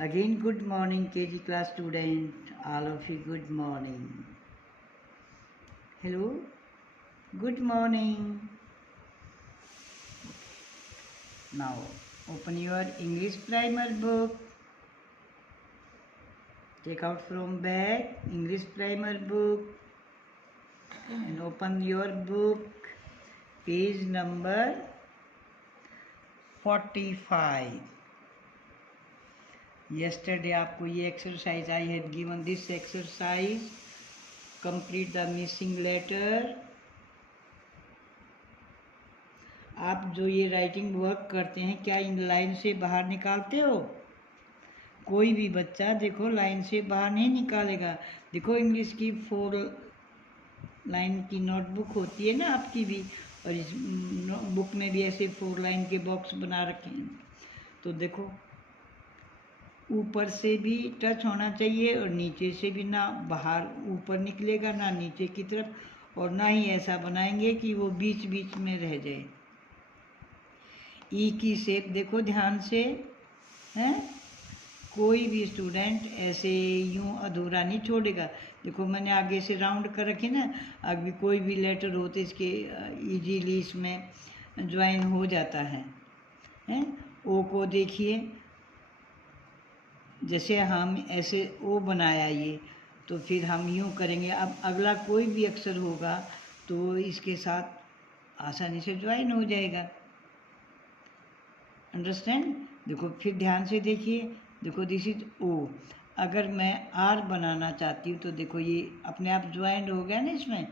Again, good morning, KG class student. All of you, good morning. Hello, good morning. Now, open your English primer book. Take out from bag English primer book and open your book, page number 45. Yesterday आपको ये exercise I had given this exercise. Complete the missing letter. आप जो ये writing work करते हैं क्या in line से बाहर निकालते हो? कोई भी बच्चा देखो लाइन से बाहर नहीं निकालेगा। देखो इंग्लिश की 4 लाइन की नोटबुक होती है ना आपकी भी, और इस बुक में भी ऐसे 4 लाइन के बॉक्स बना रखे हैं। तो देखो ऊपर से भी टच होना चाहिए और नीचे से भी, ना बाहर ऊपर निकलेगा ना नीचे की तरफ, और ना ही ऐसा बनाएंगे कि वो बीच बीच में रह जाए। ई की शेप देखो ध्यान से, हैं? कोई भी स्टूडेंट ऐसे यूं अधूरा नहीं छोड़ेगा। देखो मैंने आगे से राउंड कर रखे ना, अभी कोई भी लेटर हो तो इसके इजीली इसमें ज्वाइन हो जाता है, हैं? ओ को देखिए, जैसे हम ऐसे ओ बनाया ये, तो फिर हम यूं करेंगे। अब अगला कोई भी अक्षर होगा तो इसके साथ आसानी से ज्वाइन हो जाएगा। अंडरस्टैंड? देखो फिर ध्यान से देखिए, देखो दिस इज ओ। अगर मैं आर बनाना चाहती हूँ तो देखो ये अपने आप ज्वाइंट हो गया ना इसमें,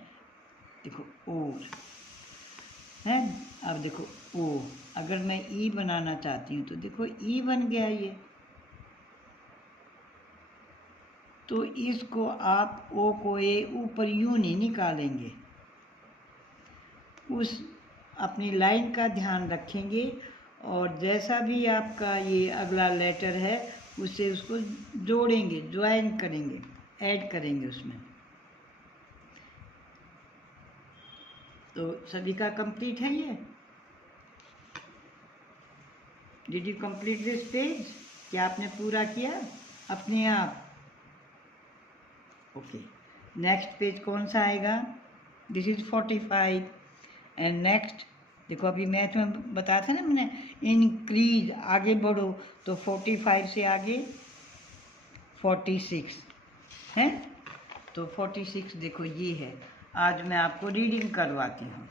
देखो और है। अब देखो ओ, अगर मैं ई बनाना चाहती हूँ तो देखो ई बन गया ये। तो इसको आप ओ को ए ऊपर यूं नहीं निकालेंगे, उस अपनी लाइन का ध्यान रखेंगे, और जैसा भी आपका ये अगला लेटर है उससे उसको जोड़ेंगे, ज्वाइन करेंगे, ऐड करेंगे उसमें। तो सभी का कंप्लीट है ये? Did you complete this page? क्या आपने पूरा किया अपने आप? ओके, नेक्स्ट पेज कौन सा आएगा? दिस इज 45 एंड नेक्स्ट देखो अभी मैथ में बताया था ना मैंने, इंक्रीज, आगे बढ़ो, तो 45 से आगे 46 है। तो 46 देखो ये है। आज मैं आपको रीडिंग करवाती हूँ,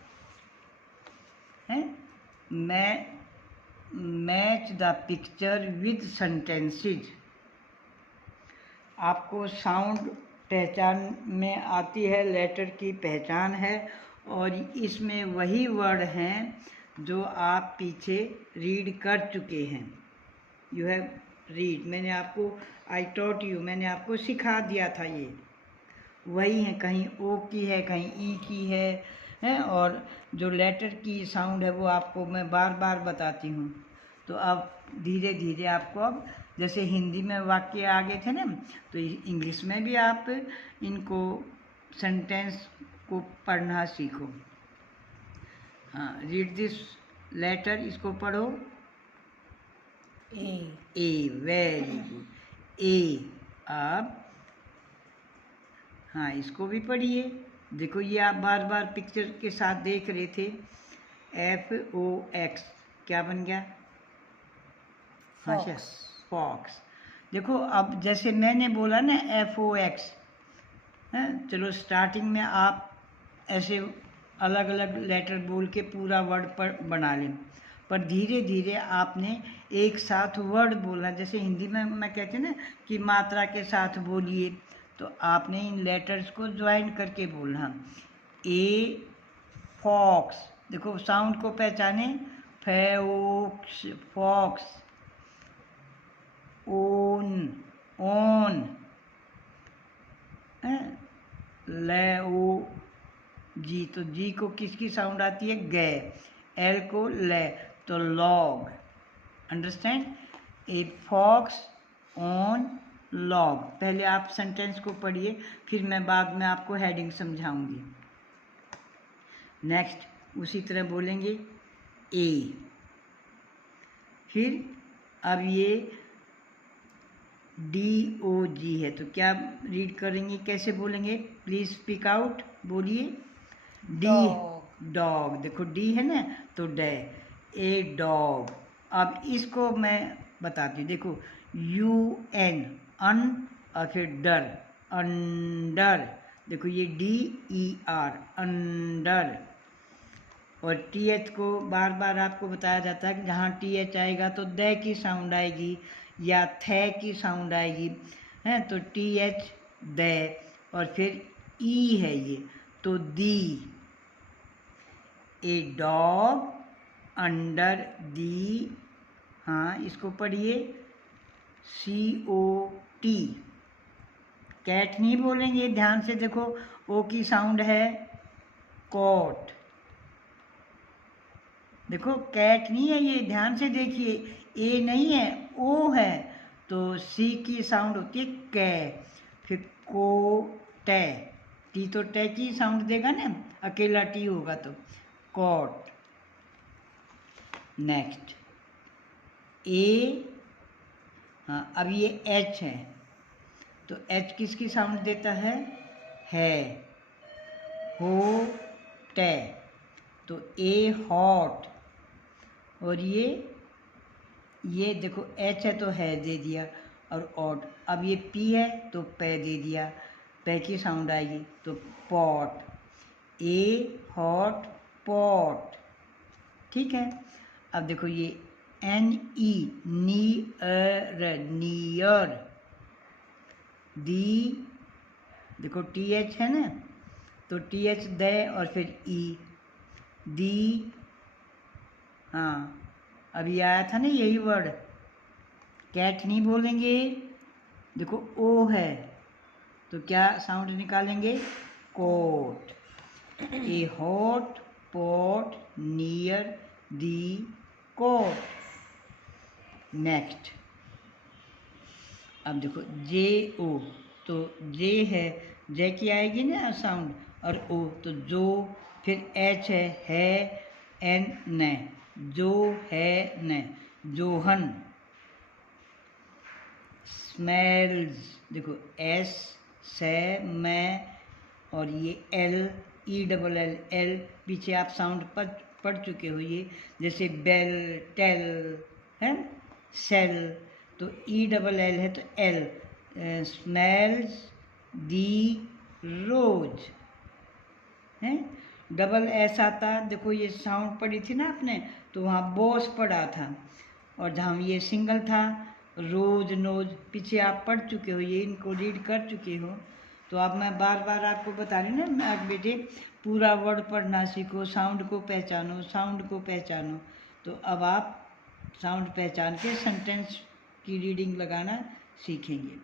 है? Match the picture with sentences. आपको साउंड पहचान में आती है, लेटर की पहचान है, और इसमें वही वर्ड हैं जो आप पीछे रीड कर चुके हैं। यू हैव रीड, मैंने आपको, आई टॉट यू, मैंने आपको सिखा दिया था। ये वही है, कहीं ओ की है, कहीं ई की है, और जो लेटर की साउंड है वो आपको मैं बार बार बताती हूँ। तो अब धीरे धीरे आपको, अब जैसे हिंदी में वाक्य आ गए थे ना, तो इंग्लिश में भी आप इनको सेंटेंस को पढ़ना सीखो। हाँ, रीड दिस लेटर, इसको पढ़ो। ए, वेरी गुड, ए। अब हाँ, इसको भी पढ़िए। देखो ये आप बार बार पिक्चर के साथ देख रहे थे। FOX क्या बन गया? हाँ, फॉक्स। देखो अब जैसे मैंने बोला ना FOX है, चलो स्टार्टिंग में आप ऐसे अलग अलग लेटर बोल के पूरा वर्ड पर बना लें, पर धीरे धीरे आपने एक साथ वर्ड बोलना। जैसे हिंदी में मैं कहते हैं ना कि मात्रा के साथ बोलिए, तो आपने इन लेटर्स को ज्वाइन करके बोलना। ए फॉक्स, देखो साउंड को पहचाने, फैक्स, फॉक्स। ओन, ओन, ले ओ जी, तो जी को किसकी साउंड आती है? गे। एल को ले, तो log. Understand? A fox on log. पहले आप सेंटेंस को पढ़िए, फिर मैं बाद में आपको हेडिंग समझाऊंगी। नेक्स्ट उसी तरह बोलेंगे ए। फिर अब ये DOG है, तो क्या रीड करेंगे, कैसे बोलेंगे, प्लीज स्पीक आउट, बोलिए। डी, डॉग, देखो डी है ना, तो डे, ए डॉग। अब इसको मैं बताती हूँ, देखो UN, अन, और फिर डर, अंडर, देखो ये DER, अंडर। और TH को बार बार आपको बताया जाता है कि जहाँ TH आएगा तो द की साउंड आएगी या थे की साउंड आएगी, है तो TH द, और फिर E है ये, तो दी, ए डॉग अंडर दी, हाँ इसको पढ़िए, COT, कैट नहीं बोलेंगे, ध्यान से देखो, ओ की साउंड है कोट, देखो कैट नहीं है ये, ध्यान से देखिए, ए नहीं है, ओ है, तो सी की साउंड होती है कै, फिर को, टे, टी तो टे की साउंड देगा ना, अकेला टी होगा तो कॉट। नेक्स्ट ए, हाँ अब ये एच है, तो एच किसकी साउंड देता है हो, टे, तो ए हॉट, और ये देखो एच है तो है दे दिया, और ऑट, अब ये पी है तो पै दे दिया, पै की साउंड आएगी तो पॉट, ए हॉट पॉट, ठीक है। अब देखो ये NE, नियर, नियर, दी, देखो TH है ना, तो TH दे, और फिर E, दी, हाँ अभी आया था ना यही वर्ड, कैट नहीं बोलेंगे, देखो ओ है तो क्या साउंड निकालेंगे, coat, a hot pot near the coat. Next अब देखो JO, तो जे है, जे की आएगी ना साउंड, और ओ तो जो, फिर H है एन, न, जो है न, जोहन, स्मेल्स, देखो S से, मैं, और ये LELL, पीछे आप साउंड पढ़ चुके हो ये, जैसे बेल, टेल है, सेल, तो ELL है तो L, स्मेल्स दी रोज है, डबल S आता, देखो ये साउंड पढ़ी थी ना आपने, तो वहाँ बॉस पढ़ा था, और जहाँ ये सिंगल था रोज, नोज, पीछे आप पढ़ चुके हो ये, इनको रीड कर चुके हो, तो अब मैं बार बार आपको बता रही हूँ ना बेटे, पूरा वर्ड पढ़ना सीखो, साउंड को पहचानो, साउंड को पहचानो, तो अब आप साउंड पहचान के सेंटेंस की रीडिंग लगाना सीखेंगे।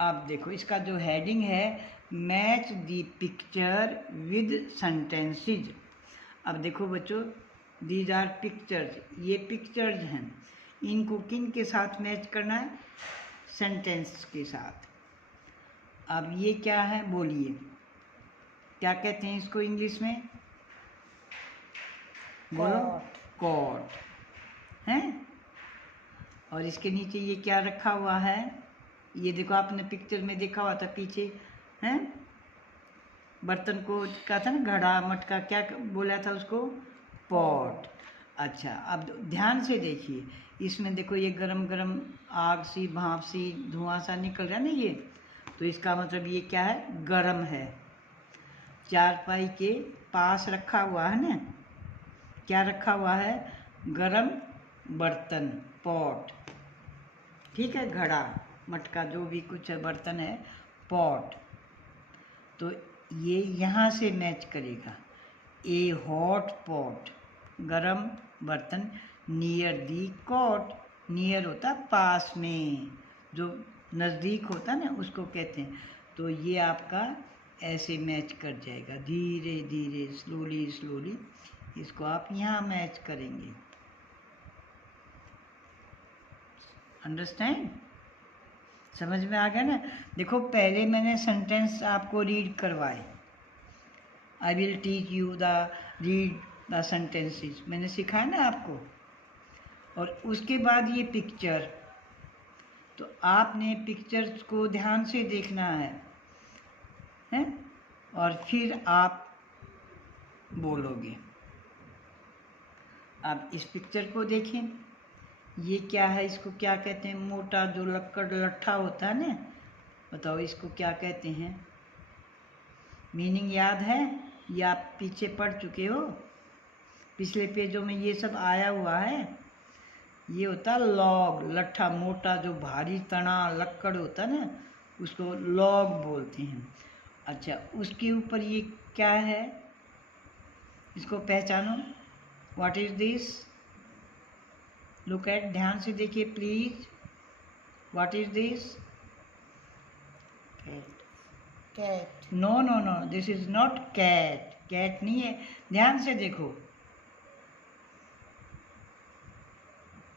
अब देखो इसका जो हेडिंग है, match the picture with sentences. अब देखो बच्चों, दीज आर पिक्चर्स, ये पिक्चर्स हैं, इनको किन के साथ मैच करना है, सेंटेंस के साथ। अब ये क्या है बोलिए, क्या कहते हैं इसको इंग्लिश में, बोलो, कॉट है, और इसके नीचे ये क्या रखा हुआ है, ये देखो आपने पिक्चर में देखा हुआ था पीछे, हैं बर्तन को क्या था ना, घड़ा, मटका, क्या बोला था उसको, पॉट। अच्छा अब ध्यान से देखिए, इसमें देखो ये गरम गरम आग सी, भाप सी, धुआं सा निकल रहा है ना ये, तो इसका मतलब ये क्या है, गरम है, चारपाई के पास रखा हुआ है ना, क्या रखा हुआ है, गरम बर्तन, पॉट, ठीक है, घड़ा, मटका, जो भी कुछ बर्तन है, पॉट, तो ये यहाँ से मैच करेगा, ए हॉट पॉट, गरम बर्तन, नियर दी कॉट, नियर होता पास में, जो नज़दीक होता ना उसको कहते हैं, तो ये आपका ऐसे मैच कर जाएगा, धीरे धीरे, स्लोली स्लोली इसको आप यहाँ मैच करेंगे, अंडरस्टैंड, समझ में आ गया ना। देखो पहले मैंने सेंटेंस आपको रीड करवाए, I will teach you the read the sentences, मैंने सिखाया ना आपको, और उसके बाद ये पिक्चर, तो आपने पिक्चर्स को ध्यान से देखना है, हैं? और फिर आप बोलोगे। अब इस पिक्चर को देखें, ये क्या है, इसको क्या कहते हैं? मोटा जो लक्कड़ लट्ठा होता है ना, बताओ इसको क्या कहते हैं? मीनिंग याद है या आप पीछे पढ़ चुके हो? पिछले पेजों में ये सब आया हुआ है। ये होता है लॉग, लट्ठा, मोटा जो भारी तना लक्कड़ होता है ना, उसको लॉग बोलते हैं। अच्छा, उसके ऊपर ये क्या है, इसको पहचानो। What is this? Look at, ध्यान से देखिए please. What is this? Cat. No no no, this is not cat. Cat नहीं है, ध्यान से देखो।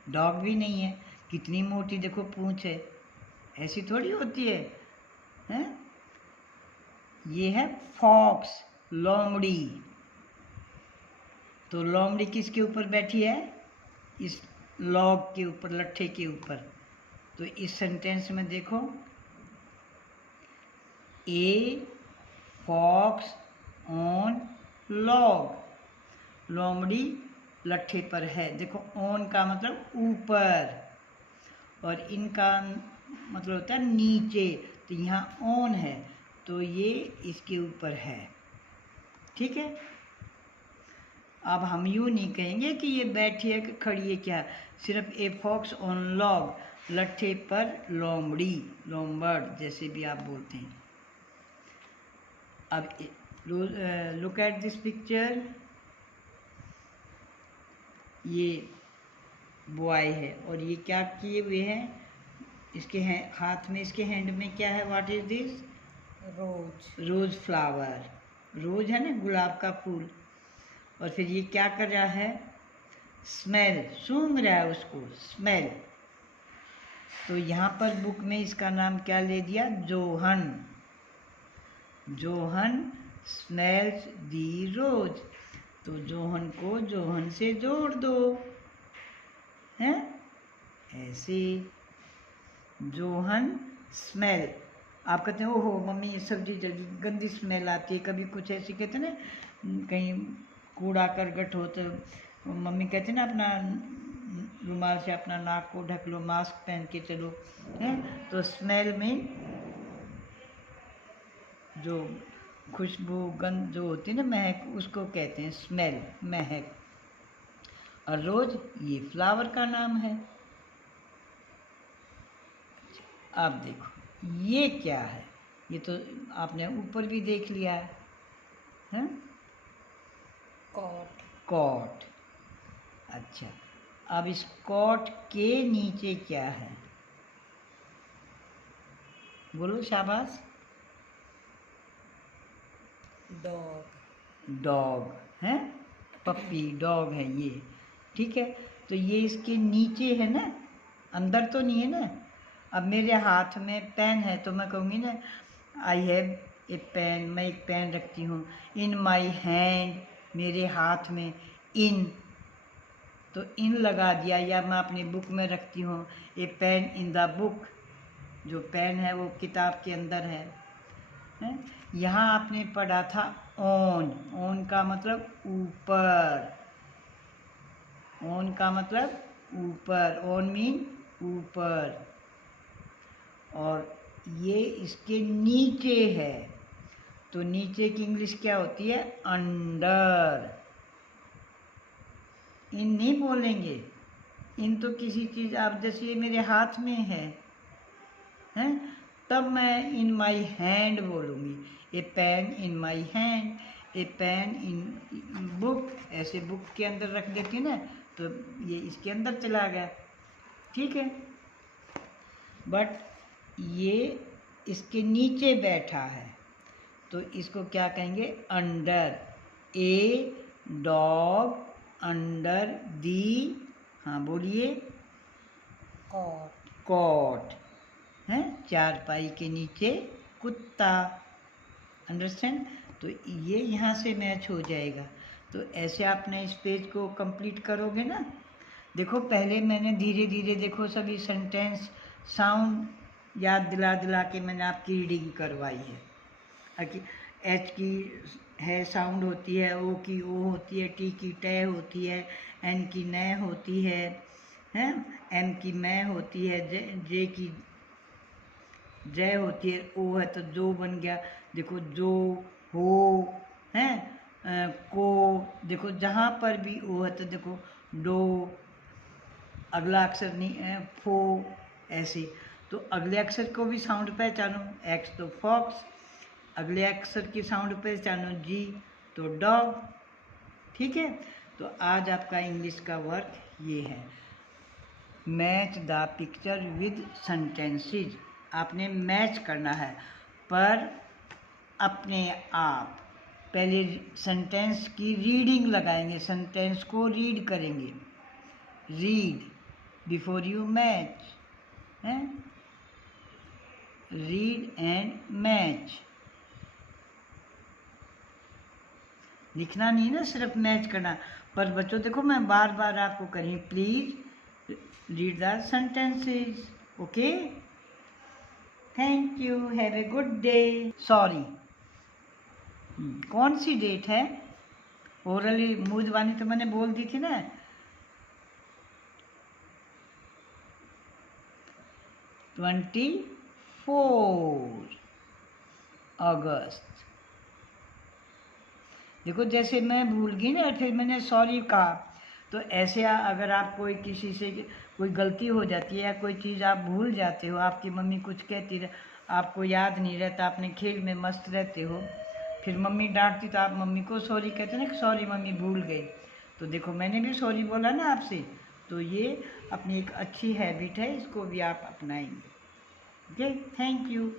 डॉग भी नहीं है। कितनी मोटी देखो पूंछ है, ऐसी थोड़ी होती है, हैं? ये है फॉक्स, लोमड़ी। तो लोमड़ी किसके ऊपर बैठी है? इस लॉग के ऊपर, लट्ठे के ऊपर। तो इस सेंटेंस में देखो, ए फॉक्स ऑन लॉग, लोमड़ी लट्ठे पर है। देखो, ऑन का मतलब ऊपर और इनका मतलब होता है नीचे, तो यहाँ ऑन है तो ये इसके ऊपर है। ठीक है, अब हम यूँ नहीं कहेंगे कि ये बैठी है कि खड़ी है, क्या, सिर्फ ए फॉक्स ऑन लॉग, लट्ठे पर लोमड़ी, लोमबर्ड जैसे भी आप बोलते हैं। अब लुक एट दिस पिक्चर। ये बॉय है और ये क्या किए हुए हैं, इसके हाथ में, इसके हैंड में क्या है? What is this? Rose. Rose flower, rose है ना, गुलाब का फूल। और फिर ये क्या कर रहा है? स्मेल, सूंघ रहा है उसको, स्मेल। तो यहाँ पर बुक में इसका नाम क्या ले दिया? जोहन। जोहन स्मेल्स दी रोज। तो जोहन को जोहन से जोड़ दो, हैं? ऐसे, जोहन स्मेल। आप कहते हैं ओहो मम्मी ये सब्जी जल्दी गंदी स्मेल आती है, कभी कुछ ऐसे कहते हैं ना, कहीं कूड़ा करकट हो तो मम्मी कहते हैं ना अपना रुमाल से अपना नाक को ढक लो, मास्क पहन के चलो, हैं? तो स्मेल में जो खुशबू, गंध जो होती है ना, महक, उसको कहते हैं स्मेल, महक। और रोज ये फ्लावर का नाम है। अब देखो ये क्या है, ये तो आपने ऊपर भी देख लिया है, कॉट। कॉट। अच्छा, अब इस कॉट के नीचे क्या है? बोलो शाबाश। डॉग। डॉग है, पप्पी डॉग है ये। ठीक है, तो ये इसके नीचे है ना, अंदर तो नहीं है ना। अब मेरे हाथ में पेन है तो मैं कहूँगी ना, आई हैव ए पेन, मैं एक पेन रखती हूँ। इन माई हैंड, मेरे हाथ में। इन, तो इन लगा दिया। या मैं अपनी बुक में रखती हूँ, ए पेन इन द बुक, जो पेन है वो किताब के अंदर है। यहाँ आपने पढ़ा था ऑन, ऑन का मतलब ऊपर, ऑन का मतलब ऊपर, ऑन मीन ऊपर। और ये इसके नीचे है, तो नीचे की इंग्लिश क्या होती है? अंडर। इन नहीं बोलेंगे, इन तो किसी चीज़, आप जैसे ये मेरे हाथ में है, हैं? तब मैं इन माई हैंड बोलूँगी। A pen in my hand, a pen in book, ऐसे बुक के अंदर रख देती ना, तो ये इसके अंदर चला गया। ठीक है, बट ये इसके नीचे बैठा है तो इसको क्या कहेंगे? Under. A dog under the, हाँ बोलिए, कॉट। कॉट है, चारपाई के नीचे कुत्ता। अंडरस्टैंड? तो ये यहाँ से मैच हो जाएगा। तो ऐसे आपने इस पेज को कंप्लीट करोगे ना। देखो पहले मैंने धीरे धीरे देखो सभी सेंटेंस साउंड याद दिला दिला के मैंने आपकी रीडिंग करवाई है। एच की है साउंड होती है, ओ की ओ होती है, टी की टे होती है, एन की नै होती है, एम की मैं होती है, जे की जय होती है, ओ है तो जो बन गया। देखो जो, हो, हैं, को, देखो जहाँ पर भी ओ है तो देखो डो, अगला अक्षर नहीं है फो, ऐसे। तो अगले अक्षर को भी साउंड पहचानो, एक्स तो फॉक्स, अगले अक्षर की साउंड पहचानो, जी तो डॉग। ठीक है, तो आज आपका इंग्लिश का वर्क ये है, match the picture with sentences. आपने मैच करना है, पर अपने आप पहले सेंटेंस की रीडिंग लगाएंगे, सेंटेंस को रीड करेंगे, read before you match, read and match. लिखना नहीं ना, सिर्फ मैच करना। पर बच्चों देखो मैं बार बार आपको करी, please read the sentences. Okay, thank you, have a good day. Sorry, कौन सी डेट है? ओरली मुँहजबानी तो मैंने बोल दी थी ना, 24 अगस्त। देखो जैसे मैं भूल गई ना, फिर मैंने सॉरी कहा, तो ऐसे अगर आप कोई किसी से कोई गलती हो जाती है या कोई चीज़ आप भूल जाते हो, आपकी मम्मी कुछ कहती है, आपको याद नहीं रहता, अपने खेल में मस्त रहते हो, फिर मम्मी डांटती तो आप मम्मी को सॉरी कहते ना कि सॉरी मम्मी भूल गई। तो देखो मैंने भी सॉरी बोला ना आपसे, तो ये अपनी एक अच्छी हैबिट है, इसको भी आप अपनाएंगे। Okay, thank you.